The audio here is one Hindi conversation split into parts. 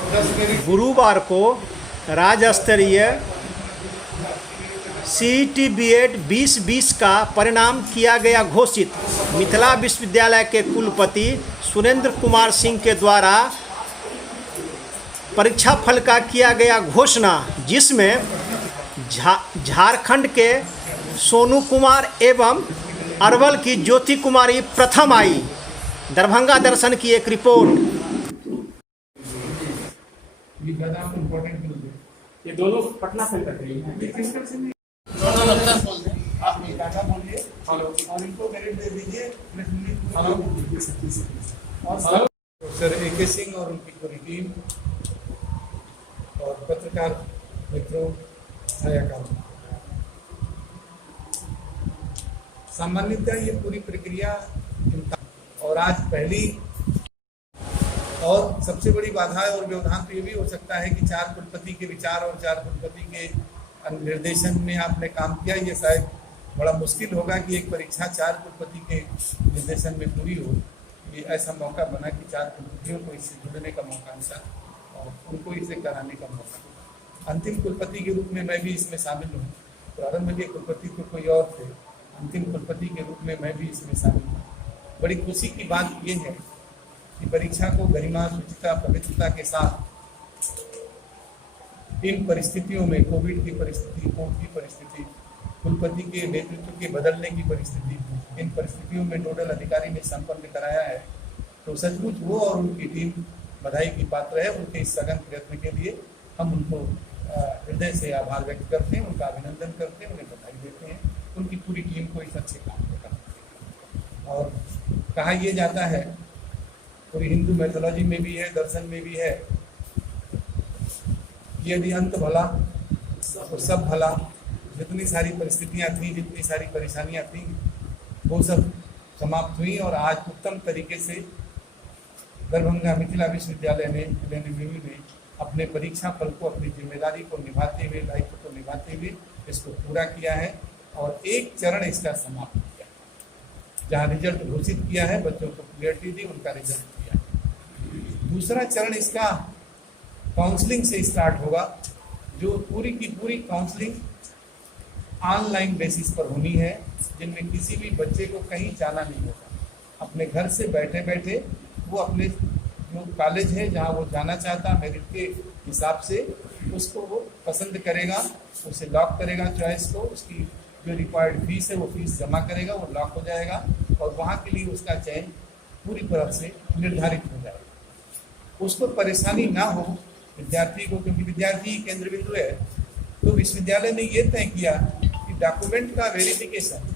गुरुवार को राज्य स्तरीय CET BEd 2020 का परिणाम किया गया घोषित। मिथिला विश्वविद्यालय के कुलपति सुरेंद्र कुमार सिंह के द्वारा परीक्षा फल का किया गया घोषणा, जिसमें झारखंड के सोनू कुमार एवं अरवल की ज्योति कुमारी प्रथम आई। दरभंगा दर्शन की एक रिपोर्ट। ये दोनों पटना से कर रही हैं। आप डाटा बोलिए और इनको मेरिट दे दीजिए। और सर AK सिंह और उनकी पूरी टीम और पत्रकार मित्रों, सामान्यतः ये पूरी प्रक्रिया और आज पहली और सबसे बड़ी बाधा और व्यवधान तो ये भी हो सकता है कि 4 कुलपति के विचार और 4 कुलपति के निर्देशन में आपने काम किया। ये शायद बड़ा मुश्किल होगा कि एक परीक्षा 4 कुलपति के निर्देशन में पूरी हो। ये ऐसा मौका बना कि 4 कुलपतियों को इससे जुड़ने का मौका मिला और उनको इसे कराने का मौका। अंतिम कुलपति के रूप में मैं भी इसमें शामिल हूँ। प्रारंभ के कुलपति तो कोई और थे, अंतिम कुलपति के रूप में मैं भी इसमें शामिल हूँ। बड़ी खुशी की बात यह है कि परीक्षा को गरिमा, शुचिता, पवित्रता के साथ इन परिस्थितियों में, कोविड की परिस्थिति, कोर्ट की परिस्थिति, कुलपति के नेतृत्व के बदलने की परिस्थिति, इन परिस्थितियों में नोडल अधिकारी ने संपन्न कराया है, तो सचमुच वो और उनकी टीम बधाई की पात्र है। उनके इस सघन प्रयत्न के लिए हम उनको हृदय से आभार व्यक्त करते हैं, उनका अभिनंदन करते हैं, उन्हें बधाई देते हैं, उनकी पूरी टीम को इस अच्छे काम में करते हैं। और कहा यह जाता है, पूरी हिंदू मैथोलॉजी में भी है, दर्शन में भी है, यदि अंत भला तो सब भला। जितनी सारी परिस्थितियां थी, जितनी सारी परेशानियां थी, वो सब समाप्त हुई और आज उत्तम तरीके से दरभंगा मिथिला विश्वविद्यालय ने LNMU ने अपने परीक्षा फल को, अपनी जिम्मेदारी को निभाते हुए, दायित्व को निभाते हुए इसको पूरा किया है और एक चरण इसका समाप्त किया। जहाँ रिजल्ट घोषित किया है, बच्चों को क्लियरिटी दी, उनका रिजल्ट किया। दूसरा चरण इसका काउंसलिंग से स्टार्ट होगा, जो पूरी की पूरी काउंसलिंग ऑनलाइन बेसिस पर होनी है, जिनमें किसी भी बच्चे को कहीं जाना नहीं होगा। अपने घर से बैठे बैठे वो अपने जो कॉलेज है जहां वो जाना चाहता, मेरिट के हिसाब से उसको वो पसंद करेगा, उसे लॉक करेगा चॉइस को, उसकी जो रिक्वायर्ड फीस है वो फीस जमा करेगा, वो लॉक हो जाएगा और वहाँ के लिए उसका चयन पूरी तरह से निर्धारित हो जाएगा। उसको परेशानी ना हो विद्यार्थी को, क्योंकि विद्यार्थी केंद्र बिंदु है। तो विश्वविद्यालय ने ये तय किया कि डॉक्यूमेंट का वेरिफिकेशन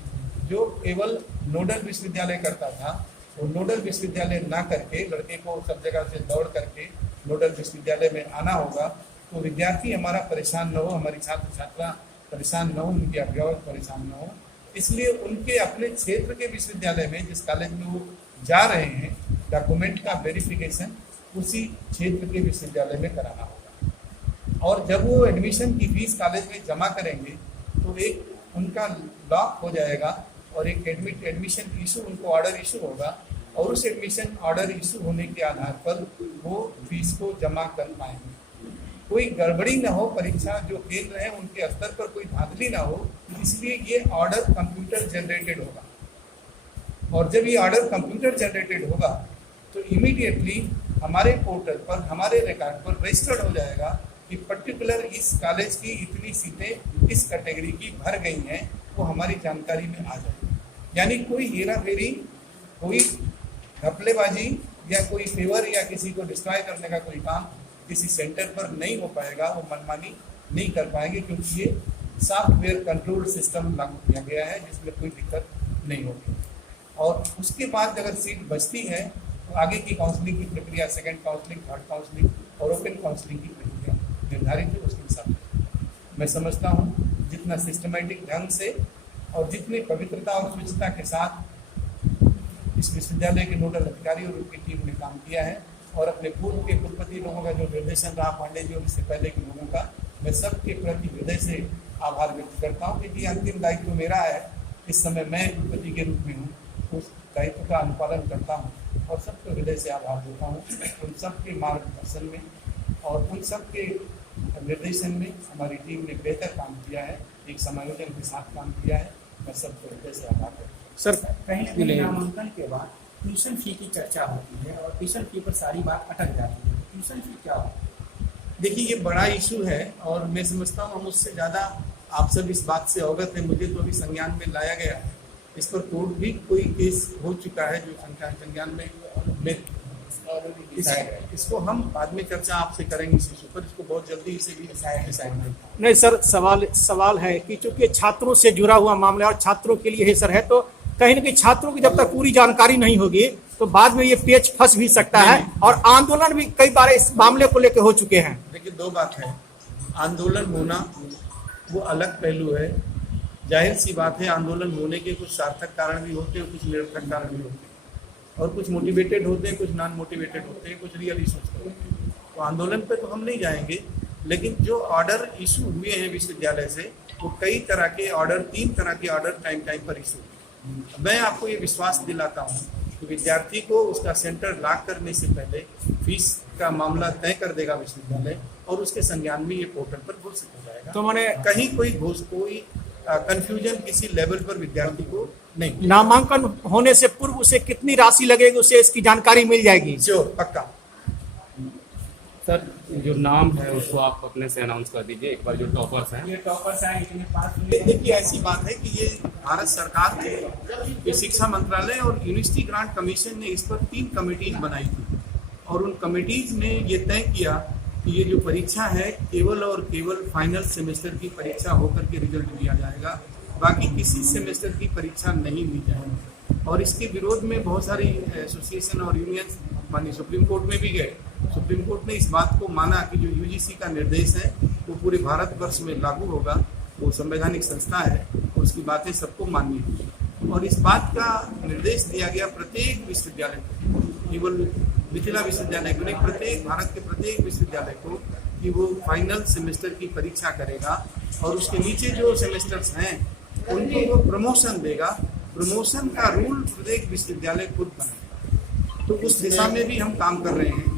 जो केवल नोडल विश्वविद्यालय करता था, वो नोडल विश्वविद्यालय ना करके लड़के को सब जगह से दौड़ करके नोडल विश्वविद्यालय में आना होगा। तो विद्यार्थी हमारा परेशान न हो, हमारी छात्र छात्रा परेशान न हो, उनके अभिभावक परेशान न हो, इसलिए उनके अपने क्षेत्र के विश्वविद्यालय में, जिस कॉलेज में वो जा रहे हैं, डॉक्यूमेंट का वेरिफिकेशन उसी क्षेत्र के विश्वविद्यालय में कराना होगा। और जब वो एडमिशन की फीस कॉलेज में जमा करेंगे तो एक उनका लॉक हो जाएगा और एक एडमिशन इशू, उनको ऑर्डर इशू होगा और उस एडमिशन ऑर्डर इशू होने के आधार पर वो फीस को जमा कर पाएंगे। कोई गड़बड़ी ना हो, परीक्षा जो केंद्र है उनके स्तर पर कोई धांधली ना हो, इसलिए ये ऑर्डर कंप्यूटर जनरेटेड होगा। और जब ये ऑर्डर कंप्यूटर जनरेटेड होगा तो इमीडिएटली हमारे पोर्टल पर, हमारे रिकॉर्ड पर रजिस्टर्ड हो जाएगा कि पर्टिकुलर इस कॉलेज की इतनी सीटें इस कैटेगरी की भर गई हैं, वो हमारी जानकारी में आ जाएगी। यानी कोई हेरा फेरी, कोई घपलेबाजी या कोई फेवर या किसी को डिस्ट्रॉय करने का कोई काम किसी सेंटर पर नहीं हो पाएगा, वो मनमानी नहीं कर पाएंगे, क्योंकि ये सॉफ्टवेयर कंट्रोल सिस्टम लागू किया गया है जिसमें कोई दिक्कत नहीं होगी। और उसके बाद अगर सीट बचती है तो आगे की काउंसलिंग की प्रक्रिया, सेकंड काउंसलिंग, थर्ड काउंसलिंग और ओपन काउंसलिंग की प्रक्रिया निर्धारित है उसके हिसाब। मैं समझता हूँ जितना सिस्टमेटिक ढंग से और जितनी पवित्रता और स्वच्छता के साथ इस विश्वविद्यालय के नोडल अधिकारी और उनकी टीम ने काम किया है, और अपने पूर्व के कुलपति लोगों का जो निर्देशन रहा, पांडे जी और इससे पहले के लोगों का, मैं सबके प्रति हृदय से आभार व्यक्त करता हूँ, क्योंकि अंतिम दायित्व मेरा है। इस समय मैं कुलपति के रूप में हूँ, उस दायित्व का अनुपालन करता हूँ और सबको हृदय से आभार देता हूँ। उन सबके मार्गदर्शन में और उन सब के निर्देशन में हमारी टीम ने बेहतर काम किया है, एक समायोजन के साथ काम किया है। मैं सबको हृदय से आभार करता हूँ। सर कहीं ना कहीं नामांकन के बाद ट्यूशन फी की चर्चा होती है और ट्यूशन फी पर सारी बात अटक जाती है। ट्यूशन फी क्या होती है? देखिए, ये बड़ा इशू है और मैं समझता हूँ हम उससे ज़्यादा आप सब इस बात से अवगत हैं। मुझे तो अभी संज्ञान में लाया गया है, इस पर कोर्ट भी कोई केस हो चुका है जो संज्ञान में इसको हम बाद में चर्चा आपसे करेंगे इस इशू पर। इसको बहुत जल्दी इसे भी डिसाइड नहीं सर, सवाल है कि चूंकि छात्रों से जुड़ा हुआ मामला और छात्रों के लिए है सर, है तो कहीं ना कहीं छात्रों की जब तक पूरी जानकारी नहीं होगी तो बाद में ये पेच फंस भी सकता है और आंदोलन भी कई बार इस मामले को लेकर हो चुके हैं। देखिए, दो बात है, आंदोलन होना वो अलग पहलू है। जाहिर सी बात है, आंदोलन होने के कुछ सार्थक कारण भी होते हैं, कुछ निरर्थक कारण भी होते हैं और कुछ मोटिवेटेड होते हैं, कुछ नॉन मोटिवेटेड होते हैं, कुछ रियल इशूज होते हैं। तो आंदोलन पे तो हम नहीं जाएंगे, लेकिन जो ऑर्डर इशू हुए हैं विश्वविद्यालय से, वो कई तरह के ऑर्डर, 3 तरह के ऑर्डर टाइम पर इशू हुए। मैं आपको ये विश्वास दिलाता हूँ कि विद्यार्थी को उसका सेंटर लॉक करने से पहले फीस का मामला तय कर देगा विश्वविद्यालय और उसके संज्ञान में ये पोर्टल पर घोषित हो जाएगा। तो मैंने कहीं कोई कंफ्यूजन किसी लेवल पर विद्यार्थी को नहीं। नामांकन होने से पूर्व उसे कितनी राशि लगेगी, उसे इसकी जानकारी मिल जाएगी? श्योर, पक्का। सर, जो नाम है उसको आप अपने से अनाउंस कर दीजिए एक बार, जो टॉपर्स हैं। ये टॉपर्स हैं, इतने पास देखिए, ऐसी बात है कि ये भारत सरकार के शिक्षा मंत्रालय और यूनिवर्सिटी ग्रांट कमीशन ने इस पर 3 कमेटीज बनाई थी और उन कमेटीज ने ये तय किया कि ये जो परीक्षा है केवल और केवल फाइनल सेमेस्टर की परीक्षा होकर के रिजल्ट दिया जाएगा, बाकी किसी सेमेस्टर की परीक्षा नहीं ली जाएगी। और इसके विरोध में बहुत सारी एसोसिएशन और यूनियंस माननीय सुप्रीम कोर्ट में भी गए। सुप्रीम कोर्ट ने इस बात को माना कि जो यूजीसी का निर्देश है वो पूरे भारतवर्ष में लागू होगा, वो संवैधानिक संस्था है और उसकी बातें सबको माननी होगी। और इस बात का निर्देश दिया गया प्रत्येक विश्वविद्यालय को, केवल मिथिला विश्वविद्यालय को नहीं, प्रत्येक भारत के प्रत्येक विश्वविद्यालय को, कि वो फाइनल सेमेस्टर की परीक्षा करेगा और उसके नीचे जो सेमेस्टर्स हैं उनको वो प्रमोशन देगा। प्रमोशन का रूल प्रत्येक विश्वविद्यालय खुद बनाएगा। तो उस दिशा में भी हम काम कर रहे हैं।